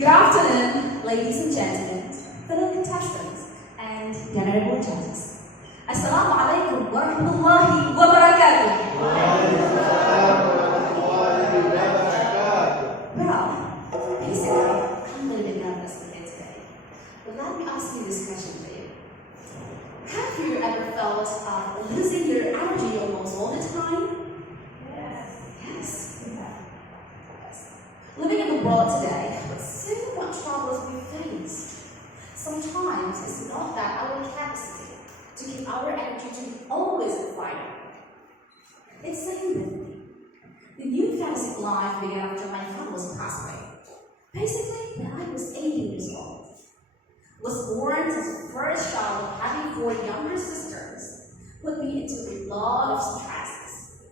Good afternoon, ladies and gentlemen, fellow contestants, and honorable judges. Assalamualaikum warahmatullahi wabarakatuh. Well, basically, I'm a little bit nervous today. But let me ask you this question for you. Have you ever felt losing your energy almost all the time? Yes. Living in the world today, with so much troubles we face, sometimes it's not that our capacity to keep our energy to be always on fire. It's same with me. The new fantasy life began after my father was passed away. Basically, when I was 18 years old. Was born as the first child of having 4 younger sisters, put me into a lot of stresses.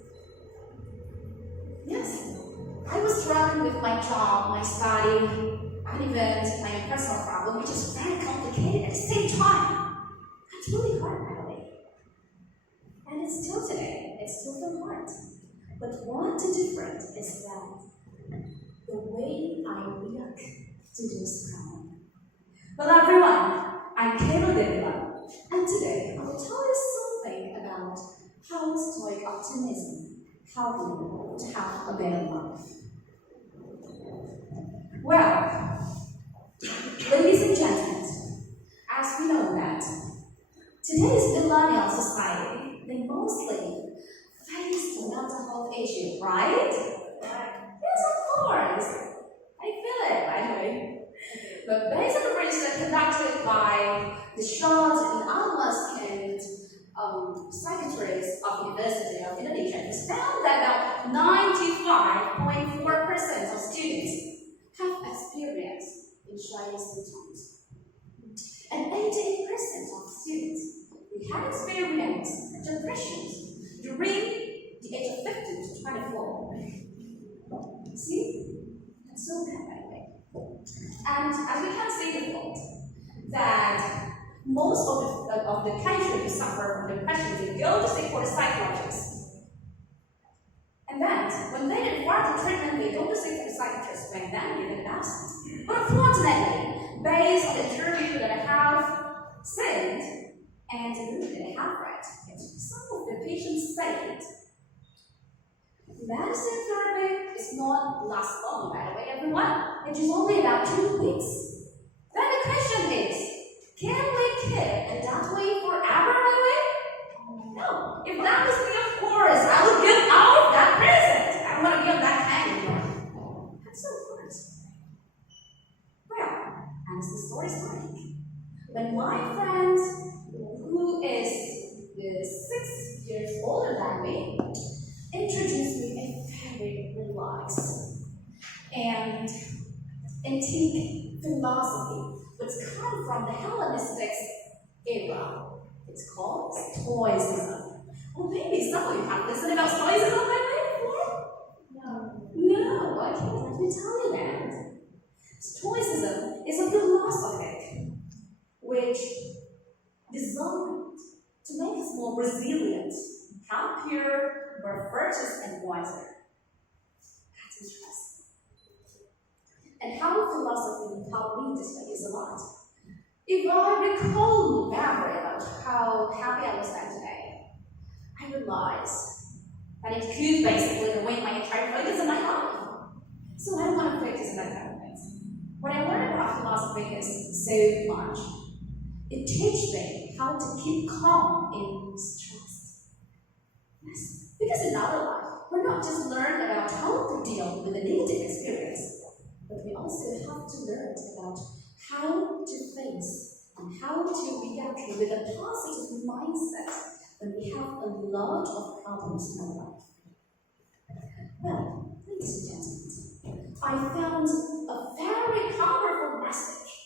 Yes, I was struggling with my job, my study, and even my personal problem, which is very complicated at the same time. It's really hard, by the way. And it's still today, it's still feel hard. But what's different is that the way I react to this problem. Well, everyone, I'm Dengan, and today I will tell you something about how stoic optimism helps you to have a better life. Well, ladies and gentlemen, as we know that today's millennial society, they mostly face the mental health issue, right? Yes, of course. I feel it, by the way. But based on the research conducted by the Charles and analysts and secretaries of the University of Indonesia, it's found that about 95.4% of students have experienced anxiety symptoms. And 88% of students have experienced depression during the age of 15 to 24. See? That's so bad, by the way. And as we can see the quote, that most of the countries who suffer from depression, they go to seek for a psychologist. And then, when they require the treatment, they go to seek for a psychiatrist when then given absent. But unfortunately, based on the interview that I have seen and the book that I have read, some of the patients said medicine therapy is not last long, by the way, everyone. It is only about 2 weeks. Then the question is, can we keep it that way forever, by the way? No. If that was me, of course, I would get out of that prison. I don't want to be on that hand anymore. That's so hard. Well, and the story is like, when my friend, who is 6 years older than me, introduced me a very relaxed and antique philosophy, which comes from the Hellenistic era. It's called Stoicism. Or maybe some of you have listened about Stoicism by the way before? No, I can't let me tell you that. Stoicism is a philosophy which designed to make us more resilient, happier, more virtuous, and wiser. That's interesting. And how philosophy helped me to study is a lot. If I recall memory about how happy I was then today, I realized that it could basically ruin my entire focus in my life. So I don't want to focus on that kind of things. What I learned about philosophy is so much. It teaches me how to keep calm in stress. Yes, because in our life, we're not just learning about how to deal with a negative experience, but we also have to learn about how to face and how to react with a positive mindset when we have a lot of problems in our life. Well, ladies and gentlemen, I found a very powerful message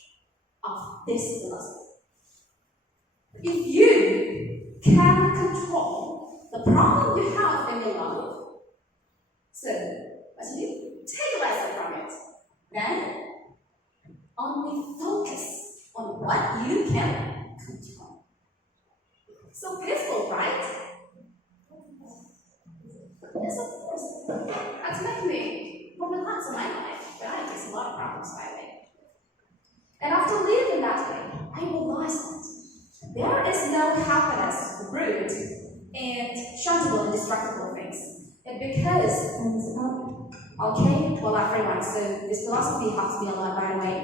of this philosophy. If you can control the problem you have in your life, so what do you do? Take a lesson from it. Then only focus on what you can control. So peaceful, right? Yes, of course. That's making me more relaxed in my life, but I face a lot of problems by the way. because, okay, well everyone, so this philosophy helps me a lot by the way,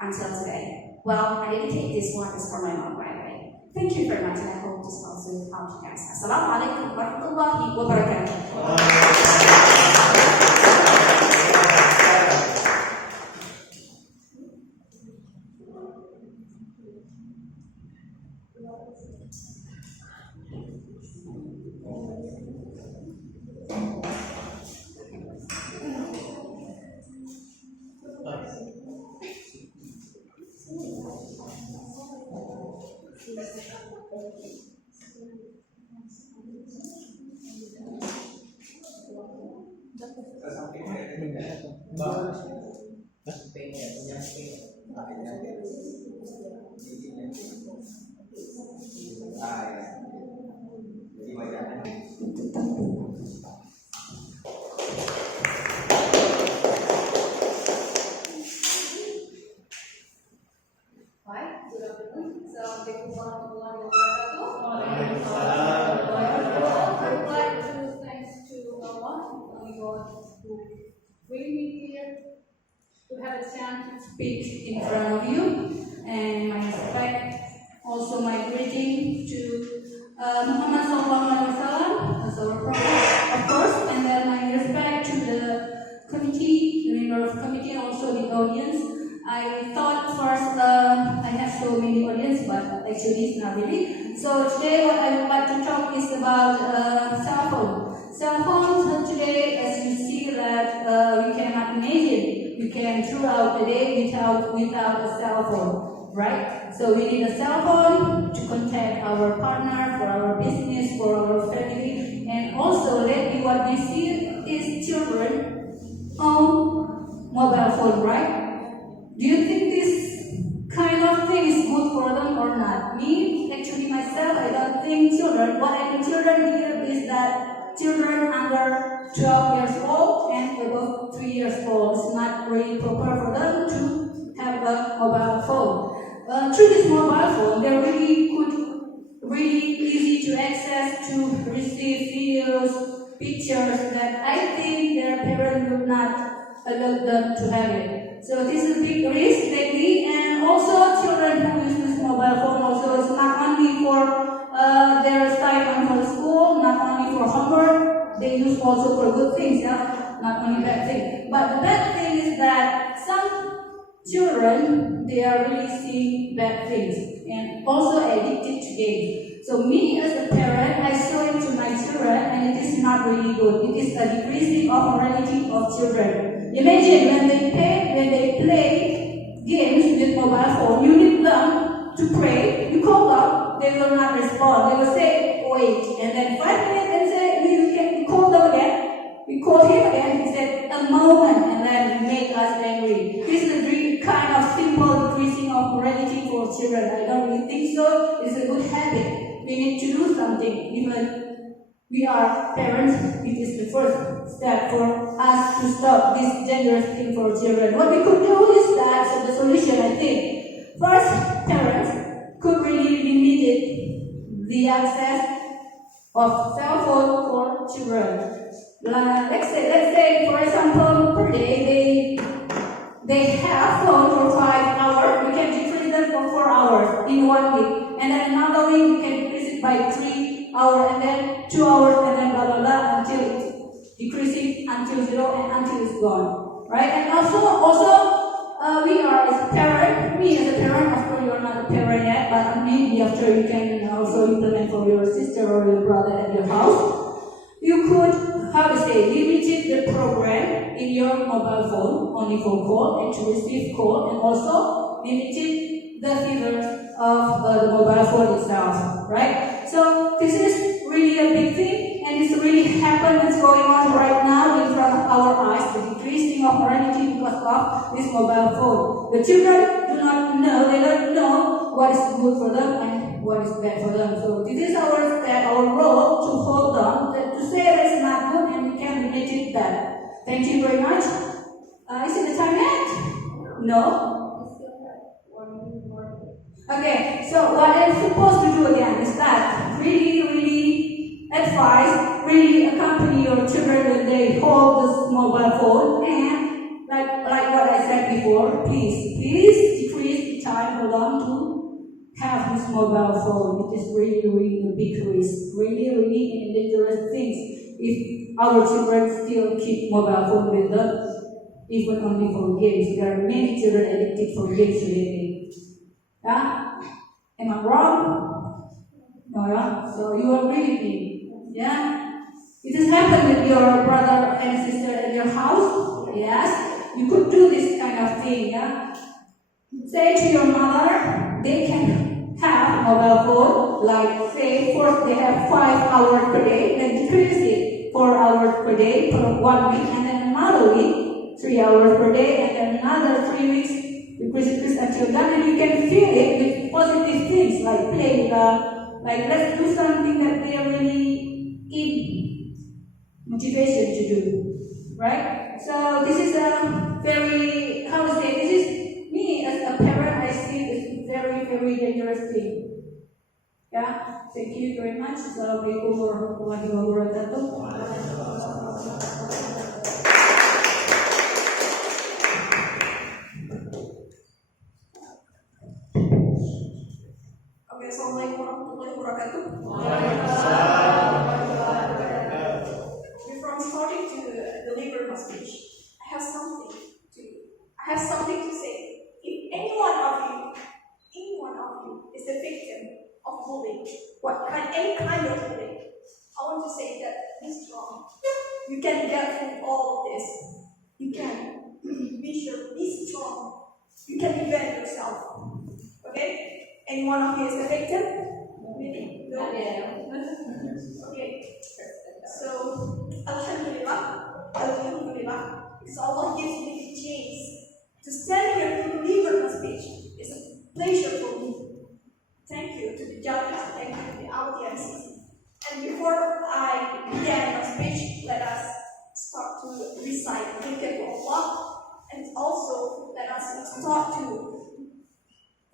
until today. Well, I dedicate this one is for my mom by the way. Thank you very much and I hope this also helps you guys. Assalamualaikum warahmatullahi wabarakatuh. Bring me here to have a chance to speak in front of you, and my respect, also my greeting to Muhammad SAW as our prophet, of course, and then my respect to the committee, the member of the committee, and also the audience. I thought first I have so many audience, but actually it's not really. So today what I would like to talk is about cell phone. Cell phones today, as you see that you cannot imagine, you can throughout the day without a cell phone, right? So we need a cell phone to contact our partner, for our business, for our family, and also lately what we see is children on mobile phone, right? Do you think this kind of thing is good for them or not? Me, actually myself, I don't think children. What I mean children here is that children under 12 years old and above 3 years old is not really proper for them to have a mobile phone. Through this mobile phone, they're really easy to access, to receive videos, pictures that I think their parents would not allow them to have it. So this is a big risk lately, and also children who use this mobile phone also is not only for their time for school, not only for homework, they use also for good things, yeah? Not only bad things. But the bad thing is that some children, they are really seeing bad things and also addicted to games. So me as a parent, I show it to my children and it is not really good. It is a decreasing of morality of children. Imagine when they play games with mobile phone, you need them to pray, you call them, they will not respond. They will say, wait, and then 5 minutes and say, you call them again, we call him again, he said, a moment, and then make us angry. This is a kind of simple decreasing of morality for children. I don't really think so. It's a good habit. We need to do something. Even we are parents, it is the first step for us to stop this dangerous thing for children. What we could do is that, so the solution I think, first, parents could really limit the access of cell phone for children. Let's say, for example, per day they have phone for 5 hours. We can decrease them for 4 hours in 1 week, and then another week we can decrease it by 3 hours, and then 2 hours, and then blah blah blah until it's decreasing until 0 and until it's gone, right? And also we are as a parent. Me as a parent, of course you are not a parent yet, but maybe after you can also implement for your sister or your brother at your house. You could, limit the program in your mobile phone, only for call and to receive call, and also limited the features of the mobile phone itself, right? So this is really a big thing, and it's really happening, it's going on right now in front of our eyes, the decreasing of morality because of this mobile phone. The children do not know, they don't know what is good for them and what is bad for them. So this is our role to hold on, to say that it's not good and we can limit it that. Thank you very much. Is it the time yet? No? Okay, so what I'm supposed to do again is that really advise, really accompany your children with And like what I said before, please decrease the time for them to have this mobile phone. It is really a big risk, really dangerous things. If our children still keep mobile phone with them, even only for games, there are many children addicted for games lately. Yeah? Am I wrong? No, yeah? So you agree with me? Yeah? It has happened with your brother and sister in your house? Yes? You could do this kind of thing, yeah? Say to your mother, they can have mobile phone, like say first they have 5 hours per day, then decrease it 4 hours per day for 1 week, and then another week 3 hours per day, and then another 3 weeks, decrease until done, and you can fill it with positive things like play, like let's do something that they really need motivation to do, right? So this is a very, how to say, this is me as a parent, I see this very dangerous thing. Yeah, thank you very much. Assalamualaikum warahmatullahi wabarakatuh. Okay, assalamualaikum warahmatullahi wabarakatuh. Before I'm starting to deliver my speech, I have something to say. If any one of you is the victim of bullying, any kind of bullying, I want to say that be strong. You can get through all of this. You can be strong. You can defend yourself. Okay? Any one of you is the victim? Maybe? No? Okay. So, Alhamdulillah, because Allah gives me the chance to stand here to deliver my speech. It's a pleasure for me. Thank you to the judges, thank you to the audience. And before I begin my speech, let us start to recite Dhikr to Allah, and also let us start to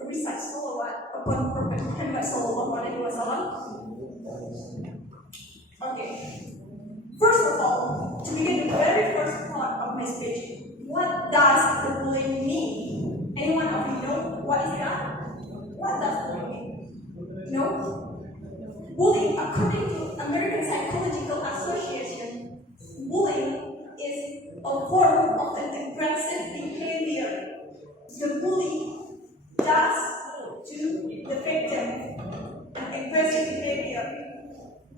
recite salawat upon Prophet Muhammad sallallahu alaihi wasallam. Okay. First of all, to begin the very first part of my speech, what does the bullying mean? Anyone of you know what is that? What does bullying mean? No? Bullying, according to American Psychological Association, bullying is a form of an aggressive behavior the bully does to the victim. Aggressive behavior.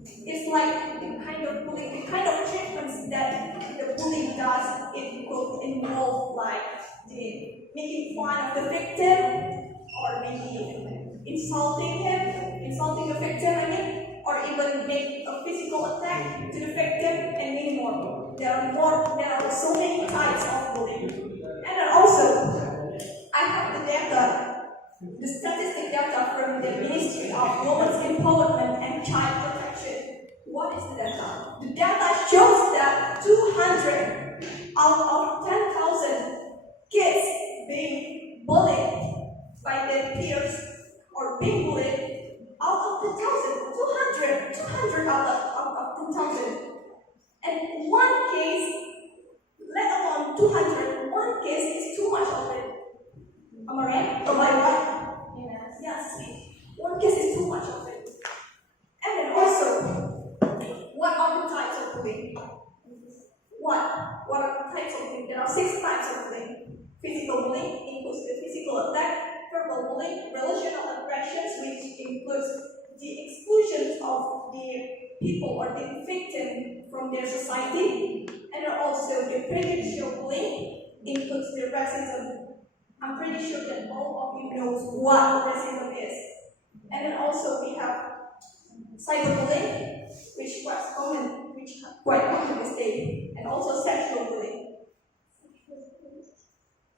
It's like the kind of bullying, the kind of treatments that the bully does. It could involve like the making fun of the victim, or maybe insulting the victim, or even make a physical attack to the victim, and many more. There are so many types of bullying. And then also, I have the data, the statistic data from the Ministry of Women's Empowerment and Child Protection. What is the data? The data shows that 200 out of 10,000 kids being bullied by their peers, or being bullied out of 10,000, 200 out of 10,000. And one case, let alone 200, one case is too much of it. Am I right? Am I right? Yes. One case is too much of it. And then also, what are the types of bullying? What are the types of bullying? There are 6 types of bullying. Physical bullying includes the physical attack, verbal bullying, relational aggressions, which includes the exclusion of the people or the victim from their society, and also the prejudicial bullying includes the racism. I'm pretty sure that all of you know what racism is. And then also we have cyberbullying, which quite common these days, and also sexual bullying.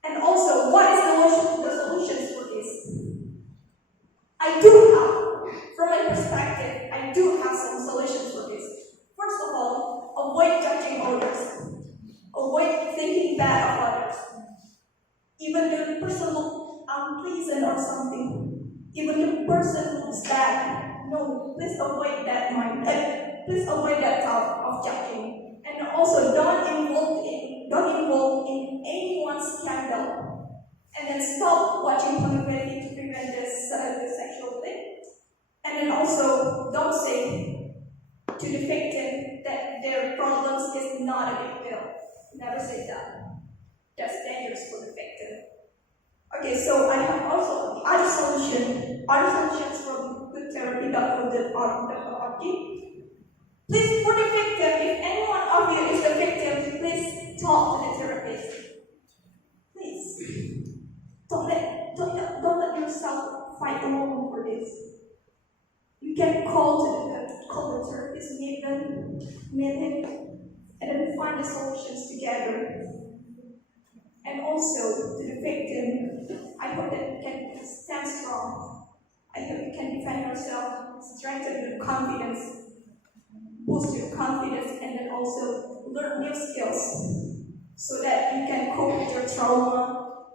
And also, what is the solutions for this? I do have, from my perspective, I do have some solutions for this. First of all, avoid judging others. Avoid thinking bad of others. Even the person looks unpleasant or something, even the person looks bad, no, please avoid that mind. Please avoid that thought of judging. And also, don't involve is not a big deal. Never say that. That's dangerous for the victim. Okay, so I have also the other solution. Other solutions from good therapy that will do RT. Please, for the victim, if anyone of you is the victim, please talk to the therapist. Please. Don't let yourself fight alone for this. You can call the therapist, meet him, and then find the solutions together. And also to the victim, I hope that you can stand strong. I hope you can defend yourself, strengthen your confidence, boost your confidence, and then also learn new skills so that you can cope with your trauma,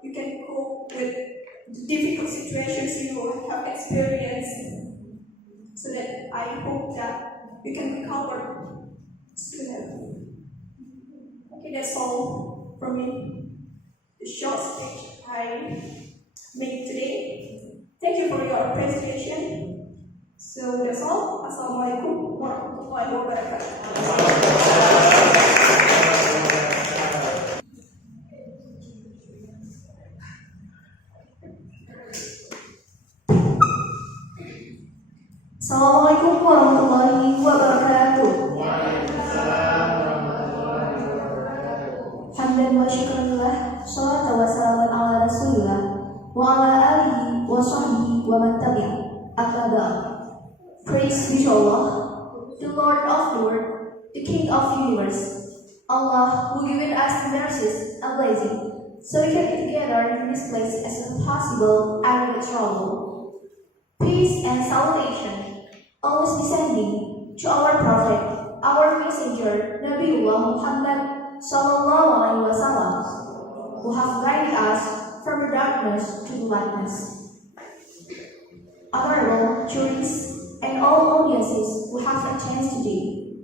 you can cope with the difficult situations you have experienced, so that I hope that you can recover sooner. Okay, that's all from me. The short speech I made today. Thank you for your appreciation. So that's all. Assalamualaikum warahmatullahi wabarakatuh. Assalamualaikum warahmatullahi wabarakatuh. Hamdan wa syukurillah, sholatan wa salaman ala rasulillah, wa ala alihi wa sahbihi wa man tabi'ah. Amma ba'd. Praise be to Allah, the Lord of the world, the King of the universe, Allah who given us the mercies and blessing, so we can be together in this place as soon as possible and with trouble. Peace and salutation always descending to our Prophet, our Messenger, Nabiullah Muhammad Sallallahu Alaihi Wasallam, who have guided us from the darkness to the lightness. Honorable juries and all audiences who have a chance today.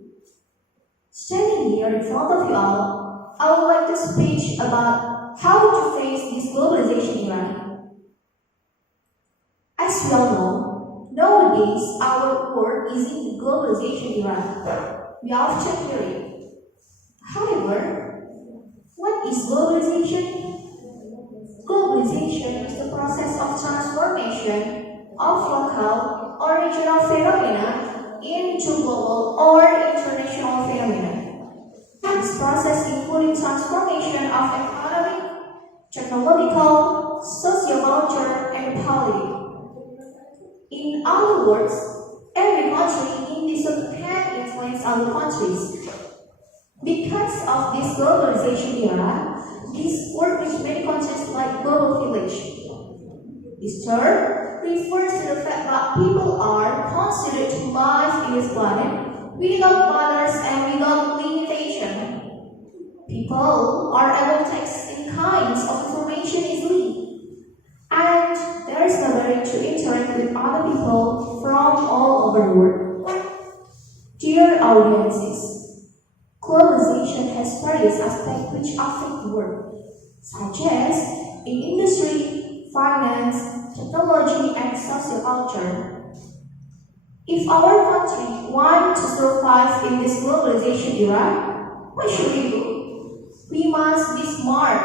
Standing here in front of you all, I would like to speak about how to face this globalization era. As we all know, nowadays our world is in the globalization era. We often hear it. However, what is globalization? Globalization is the process of transformation of local or regional phenomena into global or international phenomena. This process includes transformation of economic, technological, socio-culture, and politics. In other words, every country in this world can influence other countries. Because of this globalization era, this word reached many countries like global village. This term refers to the fact that people are considered to live in this planet without borders and without limitation. People are able to exchange kinds of information easily, and there is no barrier to interact with other people from all over the world. Dear audiences, globalization has various aspects which affect the world, such as in industry, finance, technology, and socioculture. If our country wants to survive in this globalization era, what should we do? We must be smart.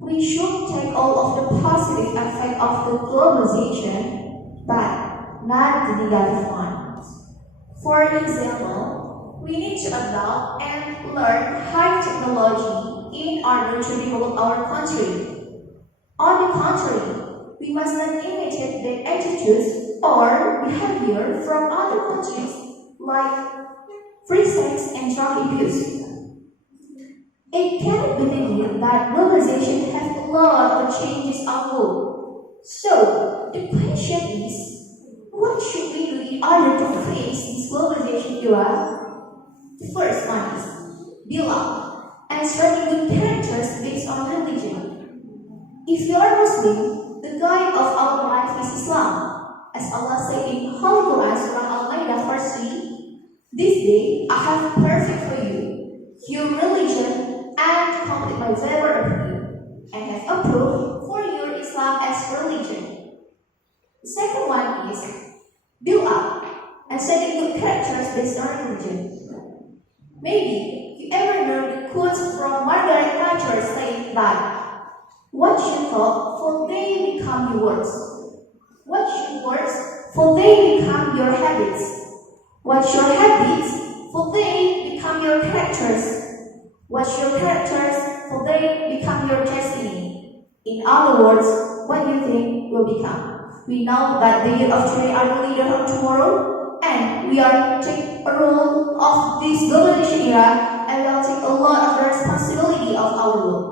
We should take all of the positive effect of the globalization, but not the negative ones. For example, we need to adopt and learn high technology in order to develop our country. On the contrary, we must not imitate their attitudes or behavior from other countries like free sex and drug abuse. It cannot be denied that globalization has a lot of changes on board. So, the question is, what should we do in order to face this globalization era? The first one is build up and study good characters based on religion. If you are Muslim, the guide of our life is Islam. As Allah said in Holy Quran Surah Al-Maidah verse 3, "This day I have perfect for you your religion and complete my favor of you, and have approved for your Islam as religion." The second one is build up and study good characters based on religion. Maybe ever know the quote from Margaret Thatcher saying that what you thought, for they become your words. What you words, for they become your habits. What your habits, for they become your characters. What your characters, for they become your destiny. In other words, what you think will become. We know that the youth of today are the leaders of tomorrow, and we are taking a role of this globalization era, and we will take a lot of the responsibility of our world.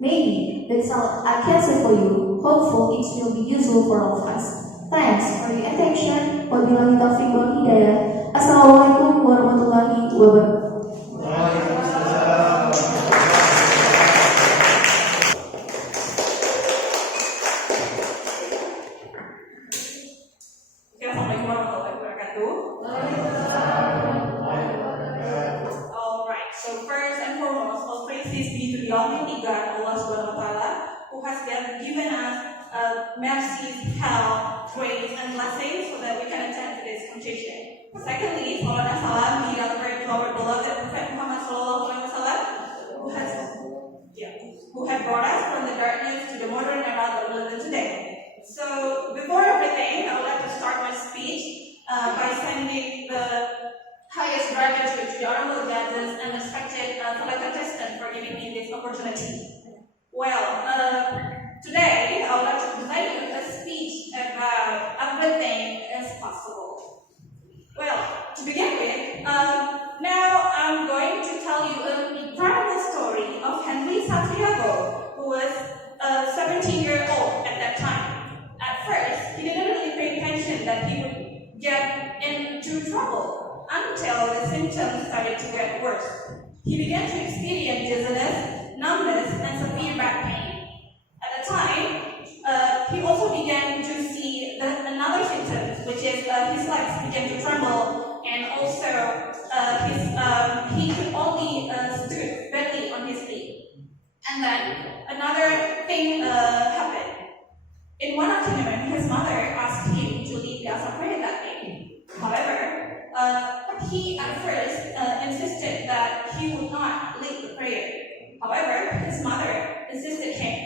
Maybe that's all I can say for you. Hopeful it will be useful for all of us. Thanks for your attention. Wabillahi taufiq wal hidayah. Assalamualaikum warahmatullahi wabarakatuh. Assalamualaikum warahmatullahi wabarakatuh. Alright, so first and foremost, all praises be to the Almighty God, Allah Subhanahu wa Ta'ala, who has given us mercy, health, grace, and blessings so that we can attend to this competition. Secondly, salam and salam be delivered to our beloved Prophet Muhammad Sallallahu Alaihi Wasallam, who has brought us from the darkness to the modern era that we live in today. So, before everything, I would like to start my speech by sending the highest gratitude to the honorable judges and respected fellow contestants for giving me this opportunity. Well, today I would like to present you a speech about everything is possible. Well, to begin with, now I'm going to tell you an incredible story of Henry Santiago, who was 17-year-old at that time. At first, he didn't really pay attention that he would get into trouble until the symptoms started to get worse. He began to experience dizziness, numbness, and severe back pain. At the time, he also began to see another symptom, which is his legs began to tremble, and also he could only stood barely on his feet. And then another thing happened. In one afternoon, his mother asked him to lead the Asar prayer that day. However, he at first insisted that he would not lead the prayer. However, his mother insisted him,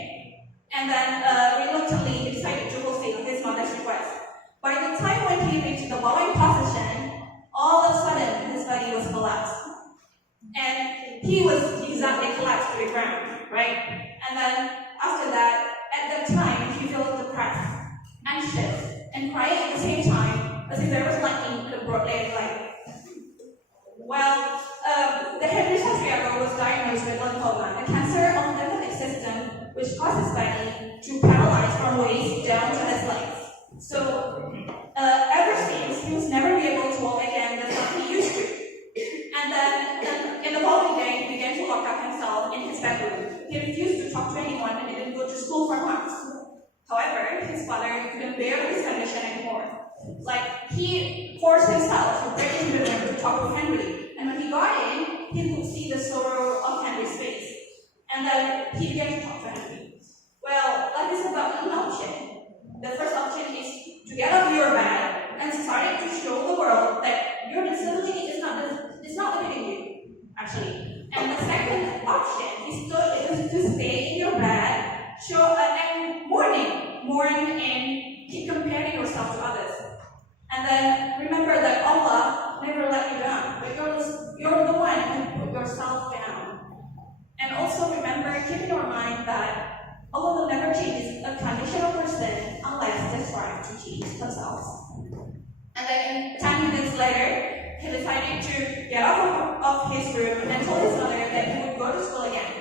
and then reluctantly he decided to fulfill his mother's request. By the time when he reached the bowing position, all of a sudden his body was collapsed, and he was exactly collapsed to the ground, right? And then after that, at that time, he felt depressed, anxious, and crying at the same time, as if there was lightning in the broad daylight. Well, the Henry Santiago was diagnosed with lymphoma, a cancer of the lymphatic system which causes body to paralyze from waist down to his legs. So, ever since, he was never be able to walk again just like he used to. And then, in the following day, he began to lock up himself in his bedroom. He refused to talk to anyone and didn't go to school for months. However, his father couldn't bear this condition anymore. Like, he forced himself to break into the room to talk to Henry. And when he got in, he could see the sorrow of Henry's face. And then he began to talk to Henry. Well, that is about an option. The first option is to get out of your bed and start to show the world that your disability is not limiting you, actually. And the second option is to stay in your bed, and mourn and keep comparing yourself to others. And then remember that Allah never let you down, but you're the one who put yourself down. And also remember, keep in your mind that Allah will never change a conditional person unless they strive to change themselves. And then 10 minutes later, he decided to get out of his room and told his mother that he would go to school again.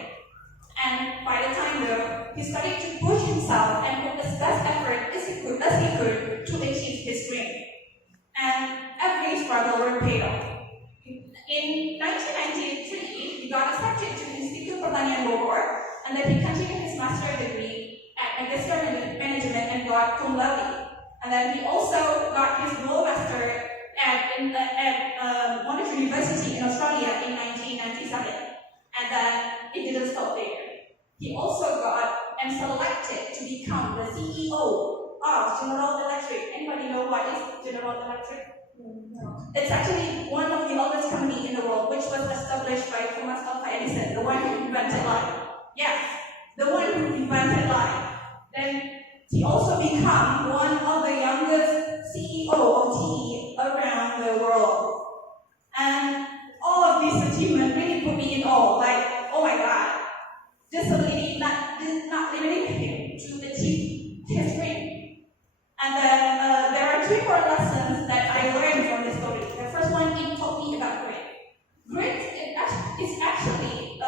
And by the time though, he started to push himself and put his best effort as he could to achieve his dream. And every struggle was paid off. In 1993, he got accepted to the Institute Pertanian Bogor, and then he continued his master's degree at Magister Management and got cum laude. And then he also got his dual master at Monash University in Australia in 1997. And then it didn't stop there. He also got and selected to become the CEO of General Electric. Anybody know what is General Electric? No. It's actually one of the oldest companies in the world, which was established by Thomas Alva invented life. Yes, the one who invented life. Then he also became one of the youngest CEO of TE around the world. And all of these achievements really put me in awe. Like, oh my God, disability did not limit him to achieve his dream. And then there are three more lessons that I learned from this story. The first one, it taught me about grit. Grit is actually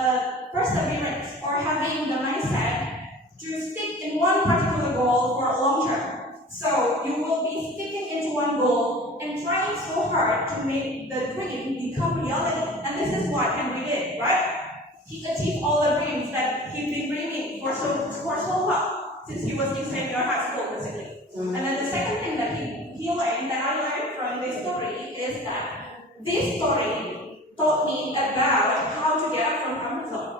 perseverance, or having the mindset to stick in one particular goal for a long term. So you will be sticking into one goal and trying so hard to make the dream become reality. And this is what Henry did, right? He achieved all the dreams that he'd been dreaming for so long, since he was in senior high school, basically. And then the second thing that he learned, that I learned from this story, is that this story taught me about how to get out from comfort zone.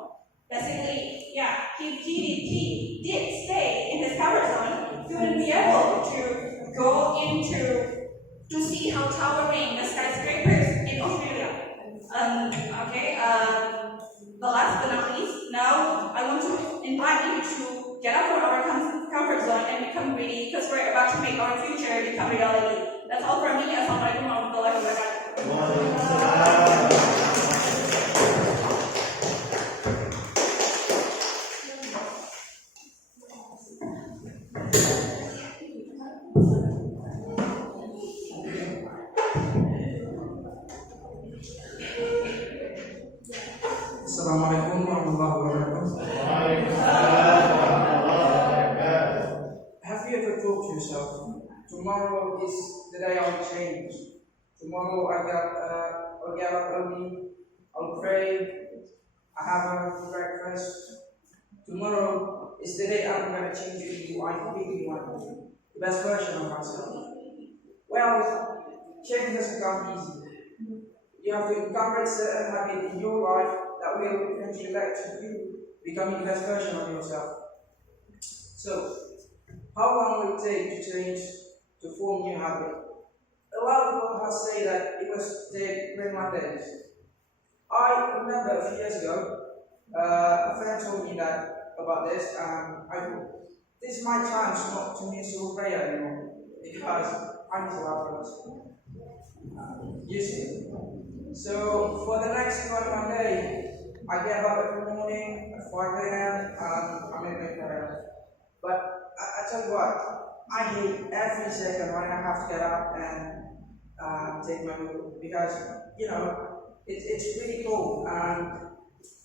Basically, yeah, he did stay in his comfort zone, couldn't be able to go into, to see how towering the skyscrapers in Australia. The last but not least, now I want to invite you to get out from our comfort zone and become greedy, because we're about to make our future become reality. That's all from me. Assalamualaikum warahmatullahi wabarakatuh. Assalamualaikum warahmatullahi wabarakatuh. Have you ever thought to yourself, tomorrow is the day I'll change. Tomorrow I'll get up early, I'll pray, I have a breakfast. Tomorrow is the day I'm going to change into who I really want to be, the best version of myself. Well, change doesn't come easy. You have to incorporate certain habits in your life that will eventually lead to you becoming the best version of yourself. So, how long will it take to change, to form new habits? A lot of people have said that it must take 21 days. I remember a few years ago, a friend told me about this, and I thought, this is my chance not to miss your prayer anymore, because I miss a lot of us. You see? So, for the next 21 days, I get up every morning at 5 a.m. and I make my prayer. But I tell you what, I hate every second when I have to get up and take my wudu, because, you know, it's really cold. And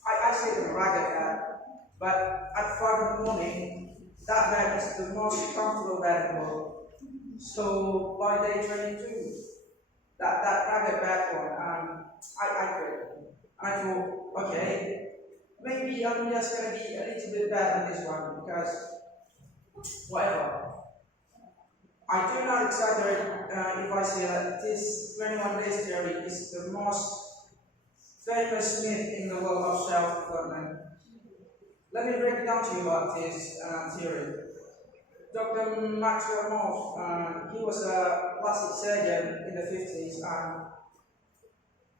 I sleep in a ragged bed, but at 5 in the morning, that bed is the most comfortable bed in the world. So by day 22, that ragged bed one, I quit. I thought, okay, maybe I'm just going to be a little bit better than this one, because whatever. I do not exaggerate if I say that this 21 days theory is the most famous myth in the world of self-development. Let me break it down to you about this theory. Dr. Maksalmina, he was a plastic surgeon in the 50s,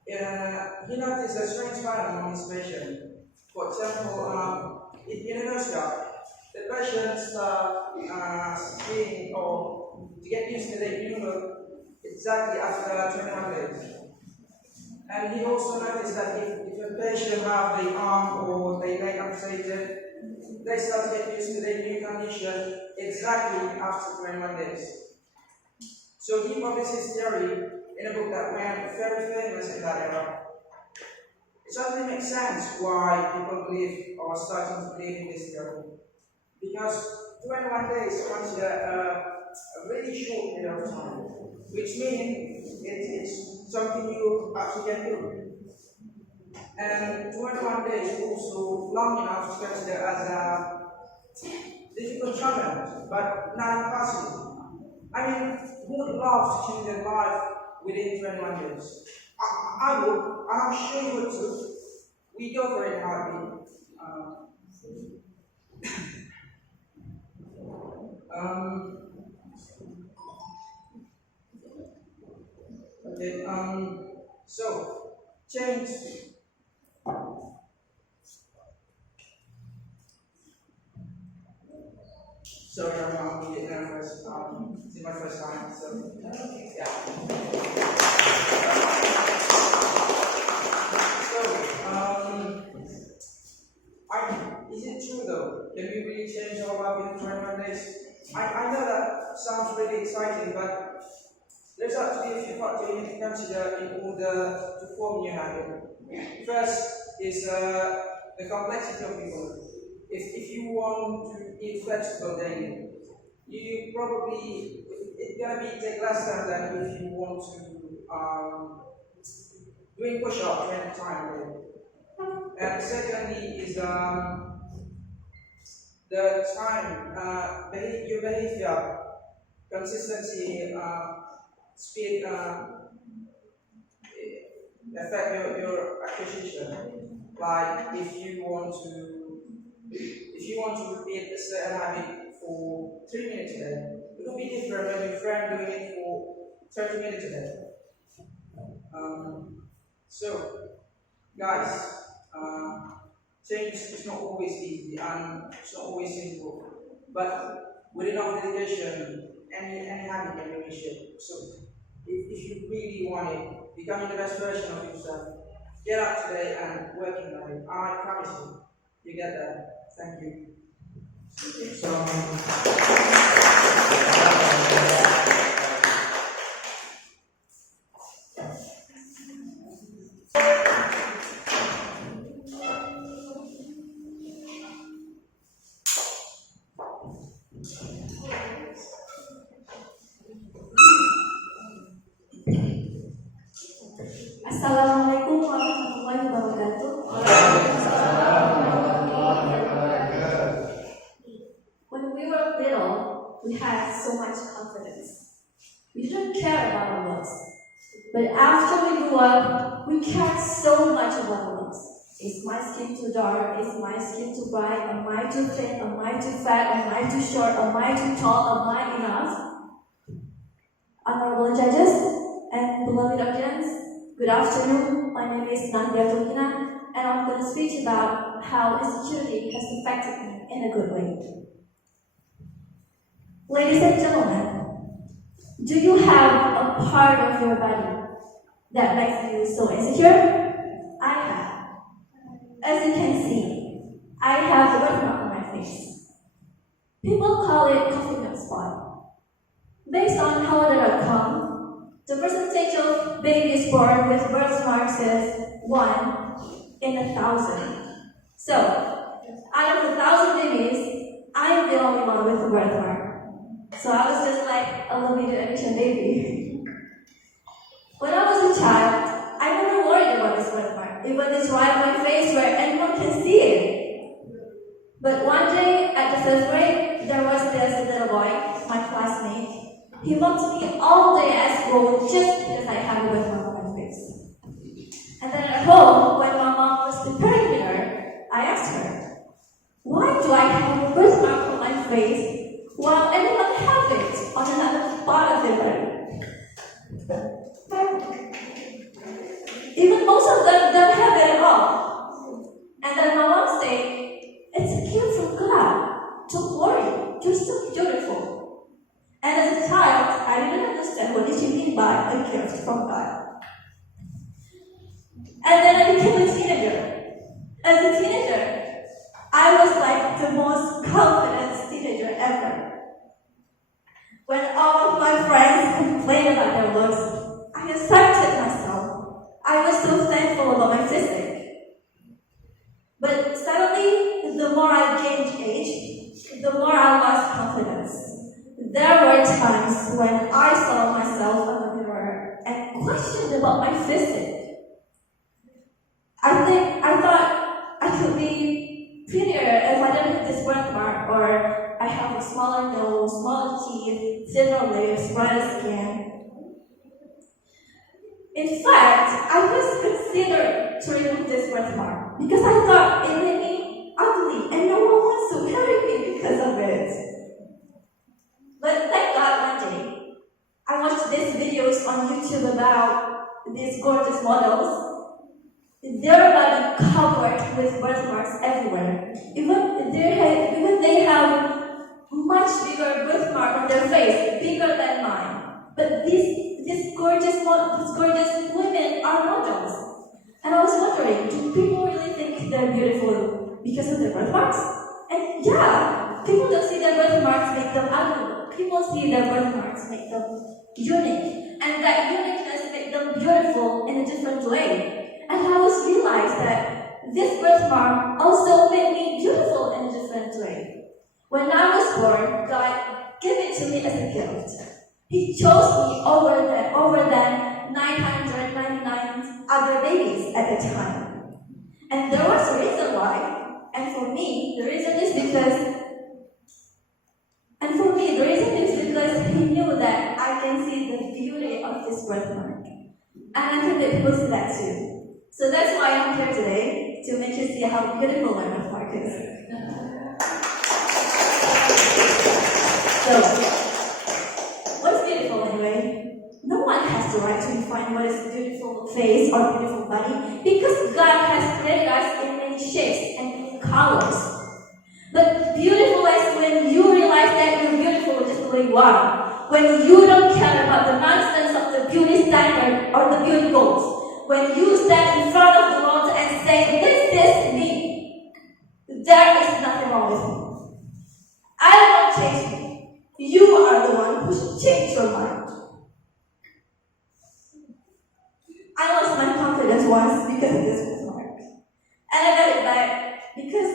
and he noticed a strange pattern among his patients. For example, in a nutshell, the patients seeing or to get used to the new look exactly after 21 days. And he also noticed that if a patient have the arm or the leg amputated, they start to get used to their new condition exactly after 21 days. So he published his theory in a book that went very famous in that era. It certainly makes sense why people believe or starting to believe in this theory. Because 21 days is considered a really short period of time, which means it's something you actually can do. And 21 days is also long enough to consider as a difficult challenge, but not impossible. I mean, who would love to change their life within 21 days? I would, and I'm sure you would too. We go for it in a heartbeat. Okay, so change. Sorry, I'm a bit nervous. It's my first time, so yeah. Is it true though? Can we really change our life in 21 days? I know that sounds really exciting, but there's actually a few factors you need to consider in order to form new habit. First is the complexity of people. If you want to eat flexible daily, you probably it's gonna take less time than if you want to doing push-up 20 times a day. And secondly is the time, your behavior, consistency, speed, affect your acquisition. Like if you want to repeat a certain habit for 3 minutes a day, it will be different when your friend doing it for 30 minutes a day. So, guys, change is not always easy and it's not always simple. But with enough dedication, any habit can be reshaped. So, if you really want it, becoming the best version of yourself, get up today and working on it. I promise you get there. Thank you. Assalamualaikum warahmatullahi wabarakatuh. When we were little, we had so much confidence. We didn't care about our looks. But after we grew up, we cared so much about our looks. Is my skin too dark? Is my skin too bright? Am I too thin? Am I too fat? Am I too short? Am I too tall? Am I enough? Honorable judges and beloved audience, good afternoon. My name is Syafwina, and I'm going to speak about how insecurity has affected me in a good way. Ladies and gentlemen, do you have a part of your body that makes you so insecure? I have. As you can see, I have a birthmark on my face. People call it confidence spot. Based on Holiday.com, the percentage of babies born with birthmarks is 1 in 1,000. So, out of 1,000 babies, I'm the only one with a birthmark. So I was just like a limited edition baby. When I was a child, I never worried about this birthmark. Even it's right on my face where anyone can see it. But one day at the 1st grade, there was this little boy, my classmate. He mocked me all day at school just because I had a birthmark on my face. And then at home, when my mom was preparing dinner, I asked her, why do I have a birthmark on my face while anyone have it on another part of their body? Even most of them don't have it at all. And then my mom said, it's a gift from God. Don't worry, you're still beautiful. And as a child, I didn't understand what did she mean by a gift from God. And then I became a teenager. As a teenager, I was like the most confident teenager ever. When all of my friends complained about their looks, I accepted myself. I was so thankful about my physique. But suddenly, the more I gained age, the more I lost confidence. There were times when I saw myself in the mirror and questioned about my physique. I thought I could be prettier if I didn't have this birthmark, or I have a smaller nose, smaller teeth, thinner lips, brighter skin. In fact, I was considered to remove this birthmark because I thought it made me ugly and no one wants to marry me because of it. But thank God one day, I watched these videos on YouTube about these gorgeous models. Their body covered with birthmarks everywhere. Even they have much much bigger birthmark on their face, bigger than mine. But these gorgeous women are models. And I was wondering, do people really think they're beautiful because of their birthmarks? And yeah, people don't see their birthmarks make them ugly. People see their birthmarks make them unique. And that uniqueness makes them beautiful in a different way. And I was realized that this birthmark also made me beautiful in a different way. When I was born, God gave it to me as a gift. He chose me over than 999 other babies at the time. And there was a reason why. And for me, the reason is because he knew that I can see the beauty of this birthmark. And I think that people see that too. So that's why I'm here today, to make you see how beautiful my birthmark is. So, what's beautiful anyway? No one has the right to define what is beautiful face or beautiful body, because God has created us in many shapes and many colors. But beautiful is when you realize that you're beautiful just the way you are. When you don't care about the nonsense of the beauty standard or the beauty goals. When you stand in front of the world and say, this is me, there is nothing wrong with me. I won't change you. You are the one who should change your mind. I lost my confidence once because of this birthmark. And I got it back because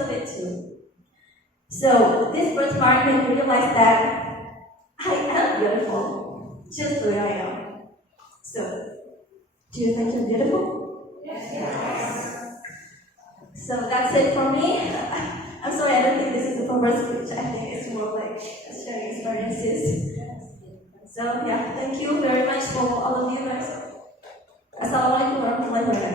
of it too. So this birthmark made me realize that I am beautiful, just the way I am. So, do you think you're beautiful? Yes. So that's it for me. I'm sorry, I don't think this is a proper speech. I think it's more like sharing experiences. So yeah, thank you very much for all of you guys. Assalamualaikum warahmatullahi wabarakatuh.